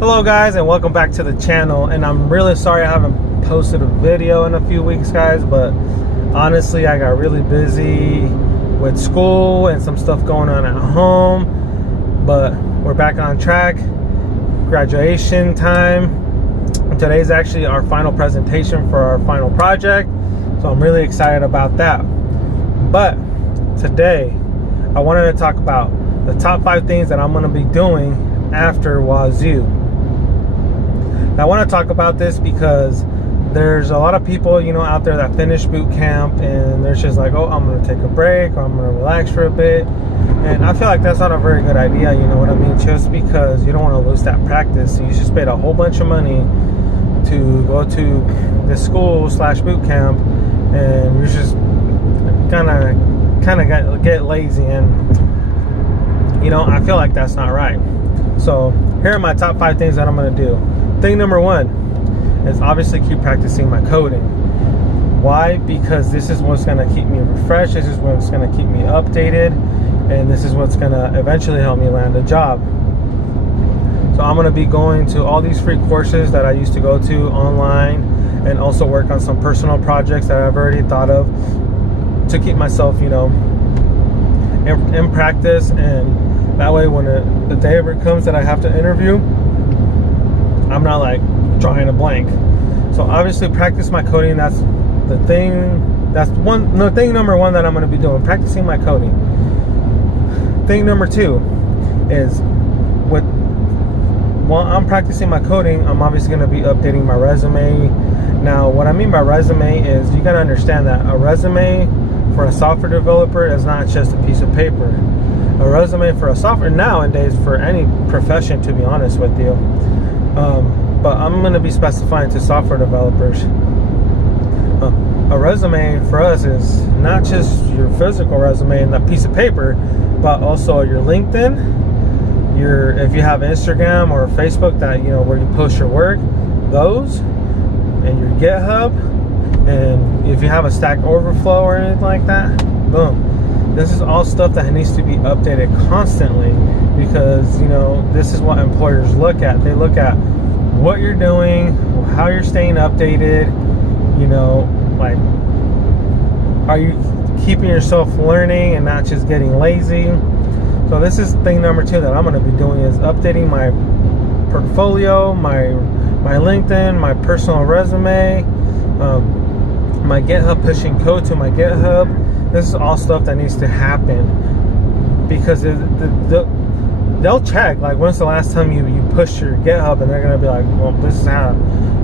Hello guys, and welcome back to the channel. And I'm really sorry I haven't posted a video in a few weeks, guys, but honestly I got really busy with school and some stuff going on at home. But we're back on track. Graduation time. Today's actually our final presentation for our final project, so I'm really excited about that. But today I wanted to talk about the top 5 things that I'm going to be doing after woz-u. Now, I want to talk about this because there's a lot of people, out there that finish boot camp and they're just like, oh, I'm going to take a break, or I'm going to relax for a bit. And I feel like that's not a very good idea, you know what I mean? Just because you don't want to lose that practice. You just spend a whole bunch of money to go to this school / boot camp, and you're just kind of get lazy, and I feel like that's not right. So here are my top 5 things that I'm going to do. Thing number 1 is obviously keep practicing my coding. Why? Because this is what's going to keep me refreshed, this is what's going to keep me updated, and this is what's going to eventually help me land a job. So I'm going to be going to all these free courses that I used to go to online, and also work on some personal projects that I've already thought of to keep myself, in practice. And that way when the day ever comes that I have to interview, I'm not like drawing a blank. So obviously practice my coding. That's the thing. That's thing number 1 that I'm going to be doing, practicing my coding. Thing number 2 is while I'm practicing my coding, I'm obviously going to be updating my resume. Now, what I mean by resume is you got to understand that a resume for a software developer is not just a piece of paper. A resume for a software nowadays, for any profession, to be honest with you, but I'm going to be specifying to software developers. A resume for us is not just your physical resume and that piece of paper, but also your LinkedIn, if you have Instagram or Facebook, that where you post your work, those, and your GitHub, and if you have a Stack Overflow or anything like that, boom. This is all stuff that needs to be updated constantly, because this is what employers look at. They look at what you're doing, how you're staying updated, like, are you keeping yourself learning and not just getting lazy? So this is thing number 2 that I'm going to be doing, is updating my portfolio, my LinkedIn, my personal resume, my GitHub, pushing code to my GitHub. This is all stuff that needs to happen, because they'll check, like, when's the last time you pushed your GitHub, and they're going to be like, well, this is how,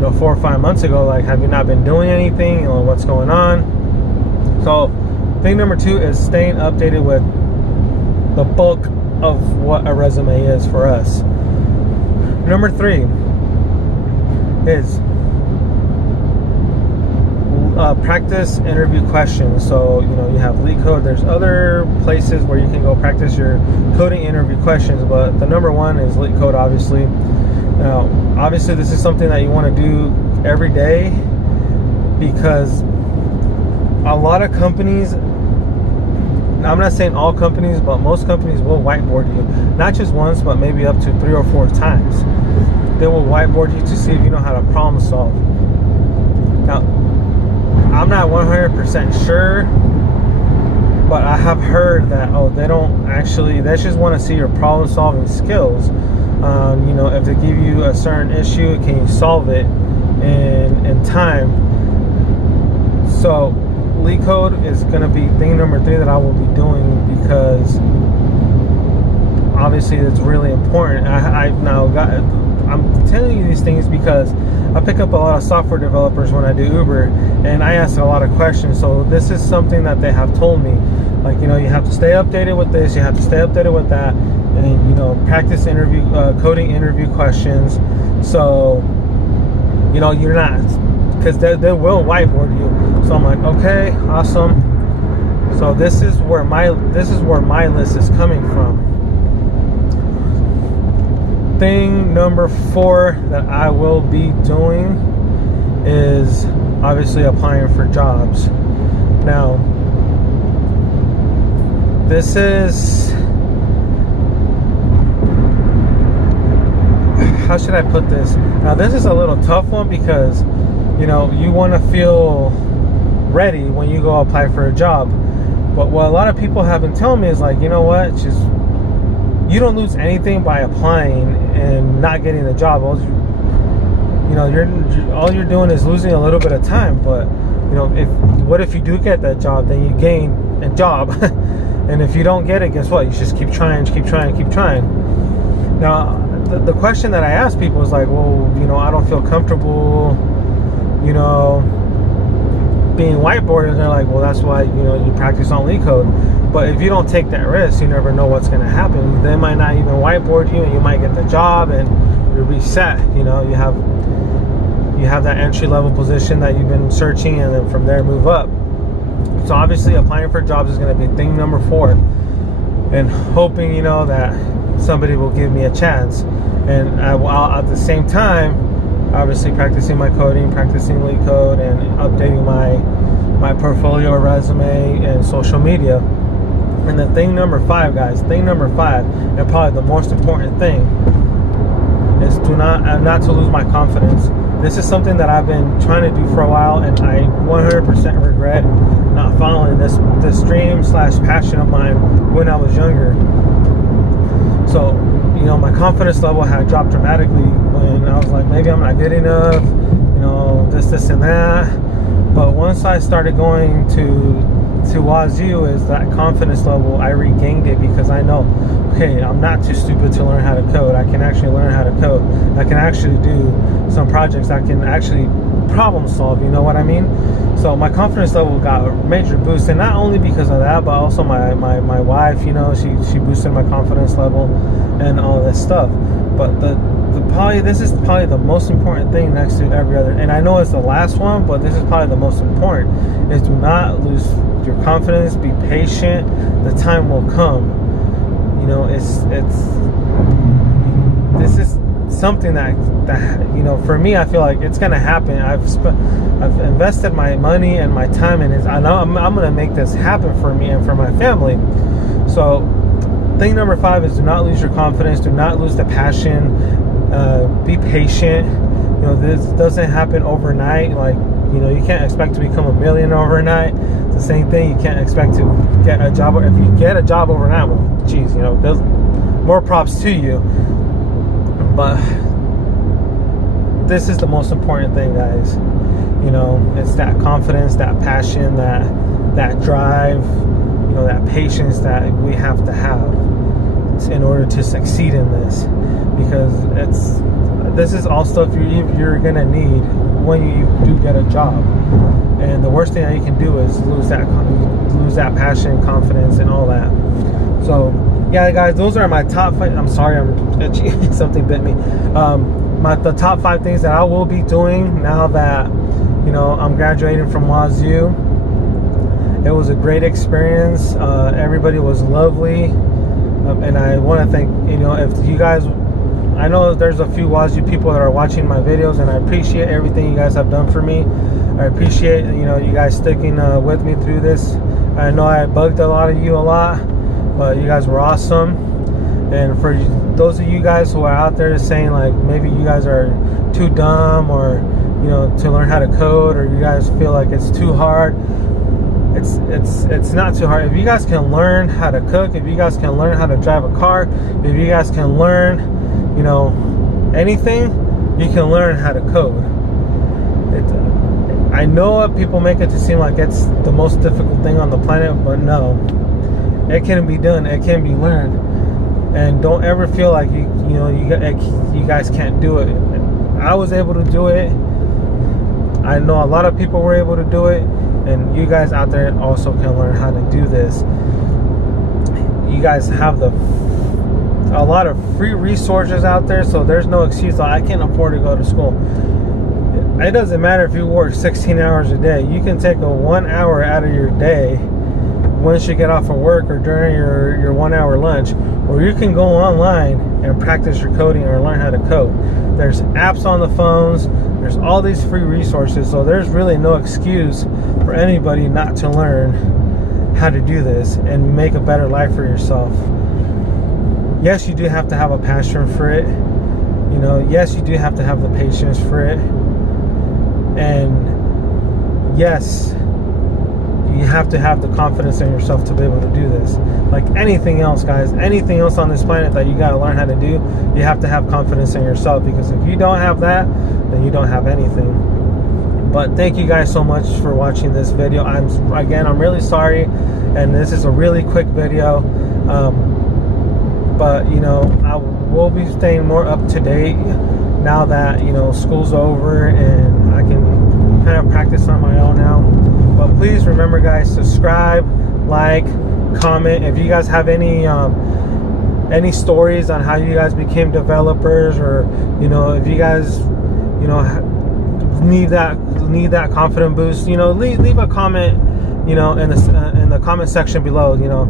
4 or 5 months ago, like, have you not been doing anything, what's going on? So thing number 2 is staying updated with the bulk of what a resume is for us. Number 3 is practice interview questions. So you have LeetCode. There's other places where you can go practice your coding interview questions, but the number 1 is LeetCode, obviously. Now, obviously, this is something that you want to do every day, because a lot of companies, I'm not saying all companies, but most companies will whiteboard you, not just once, but maybe up to 3 or 4 times. They will whiteboard you to see if you know how to problem solve. Now, I'm not 100% sure, but I have heard that, they don't actually, they just want to see your problem solving skills. If they give you a certain issue, can you solve it in time? So LeetCode is going to be thing number 3 that I will be doing, because obviously it's really important. I'm telling you these things because I pick up a lot of software developers when I do Uber, and I ask a lot of questions. So this is something that they have told me, like, you have to stay updated with this, you have to stay updated with that, and practice coding interview questions. So you're not, because they will whiteboard you. So I'm like, okay, awesome. So this is where my list is coming from. Thing number 4 that I will be doing is obviously applying for jobs. Now, this is how should I put this? Now this is a little tough one because, you know, you want to feel ready when you go apply for a job. But what a lot of people have been telling me is like, you know what, just, you don't lose anything by applying and not getting the job. All you're doing is losing a little bit of time. But you know, what if you do get that job, then you gain a job. And if you don't get it, guess what? You just keep trying. Now, the question that I ask people is like, well, you know, I don't feel comfortable, you know, being whiteboarded. And they're like, well, that's why, you know, you practice on LeetCode. But if you don't take that risk, you never know what's going to happen. They might not even whiteboard you, and you might get the job, and you're reset. You know, you have that entry-level position that you've been searching, and then from there move up. So obviously applying for jobs is going to be thing number 4, and hoping, you know, that somebody will give me a chance. And while at the same time, obviously practicing my coding, practicing LeetCode, and updating my portfolio, resume, and social media. And then thing number 5, guys, and probably the most important thing, is not to lose my confidence. This is something that I've been trying to do for a while, and I 100% regret not following this dream/passion of mine when I was younger. So, you know, my confidence level had dropped dramatically when I was like, maybe I'm not good enough, you know, this and that. But once I started going to woz-u, is that confidence level, I regained it, because I know, okay, I'm not too stupid to learn how to code. I can actually learn how to code. I can actually do some projects. I can actually problem solve, you know what I mean? So my confidence level got a major boost, and not only because of that, but also my wife, you know, she boosted my confidence level and all this stuff. But this is probably the most important thing next to every other, and I know it's the last one, but this is probably the most important, is do not lose your confidence. Be patient. The time will come. You know, this is something that you know, for me, I feel like it's gonna happen. I've invested my money and my time in it. I know I'm gonna make this happen for me and for my family. So thing number 5 is do not lose your confidence. Do not lose the passion. Be patient. You know, this doesn't happen overnight. Like, you know, you can't expect to become a millionaire overnight. It's the same thing. You can't expect to get a job. If you get a job overnight, well, geez, you know, more props to you. But this is the most important thing, guys. You know, it's that confidence, that passion, that drive, you know, that patience that we have to have in order to succeed in this. Because this is all stuff you're gonna need when you do get a job. And the worst thing that you can do is lose that passion, confidence, and all that. So yeah, guys, those are my top 5. I'm sorry, I'm itchy. Something bit me. The top 5 things that I will be doing now that, you know, I'm graduating from woz-u. It was a great experience. Everybody was lovely, and I want to thank, you know, if you guys, I know there's a few woz-u people that are watching my videos, and I appreciate everything you guys have done for me. I appreciate, you know, you guys sticking with me through this. I know I bugged a lot of you a lot, but you guys were awesome. And for those of you guys who are out there saying like maybe you guys are too dumb, or, you know, to learn how to code, or you guys feel like it's too hard, it's not too hard. If you guys can learn how to cook, if you guys can learn how to drive a car, if you guys can learn, you know, anything, you can learn how to code. I know people make it to seem like it's the most difficult thing on the planet, but no, it can be done. It can be learned. And don't ever feel like you guys can't do it. I was able to do it. I know a lot of people were able to do it, and you guys out there also can learn how to do this. You guys have a lot of free resources out there, so there's no excuse like I can't afford to go to school. It doesn't matter if you work 16 hours a day. You can take a 1 hour out of your day once you get off of work, or during your 1 hour lunch, or you can go online and practice your coding or learn how to code. There's apps on the phones. There's all these free resources, so there's really no excuse for anybody not to learn how to do this and make a better life for yourself. Yes, you do have to have a passion for it, You know, yes, you do have to have the patience for it, and yes, you have to have the confidence in yourself to be able to do this. Like anything else, guys, anything else on this planet that you got to learn how to do, you have to have confidence in yourself, because if you don't have that, then you don't have anything. But thank you guys so much for watching this video. I'm really sorry, and this is a really quick video, but you know, I will be staying more up to date now that, you know, school's over and I can kind of practice on my own now. But please remember, guys, subscribe, like, comment. If you guys have any stories on how you guys became developers, or you know, if you guys, you know, need that confident boost, you know, leave a comment, you know, in the comment section below. You know,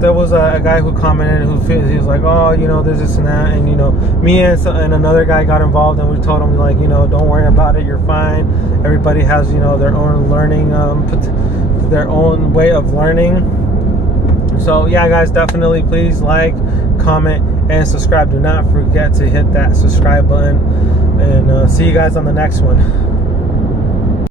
there was a guy who commented he was like, oh, you know, there's this and that, and you know, me and another guy got involved, and we told him, like, you know, don't worry about it, you're fine. Everybody has, you know, their own learning, their own way of learning. So yeah, guys, definitely please like, comment, and subscribe. Do not forget to hit that subscribe button, and see you guys on the next one.